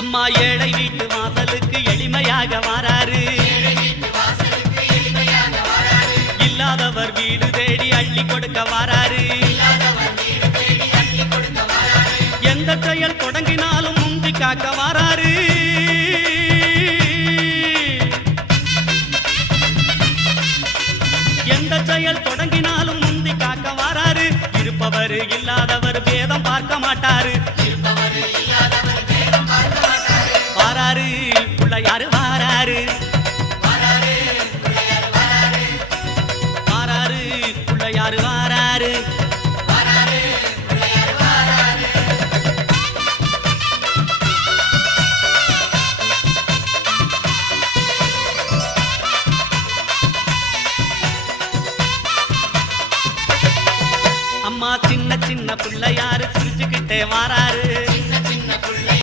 அம்மா ஏழை வீட்டு வாசலுக்கு எளிமையாக வாராரு. இல்லாதவர் வீடு தேடி அள்ளி கொடுக்க வாராரு. எந்த செயல் தொடங்கினாலும் முந்தி காக்க வாராரு. எந்த செயல் தொடங்கினாலும் முந்தி காக்க வாராரு. இருப்பவர் இல்லாதவர் பேதம் பார்க்க மாட்டாரு. வாராரு பிள்ளையாரு வாராரு. வாராரு பிள்ளையாரு வாராரு. அம்மா சின்ன சின்ன பிள்ளையாரு சிரிச்சுக்கிட்டே வாராரு.